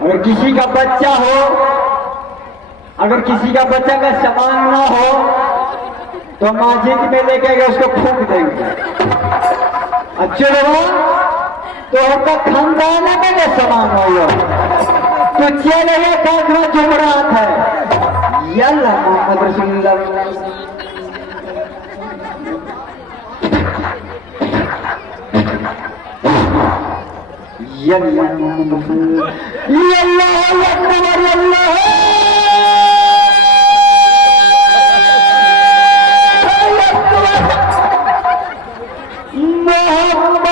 अगर किसी का बच्चा हो, अगर किसी का बच्चा का सामान ना हो तो मस्जिद में लेके गए उसको फूंक देंगे। अच्छे रहो तो आपका खानदान का सामान हो तो चले काख में जुमरात है। यल्ला मोहम्मद रसूलुल्लाह यल्ला मोहम्मद रसूलुल्लाह यल्ला अकबर अल्लाह मोहम्मद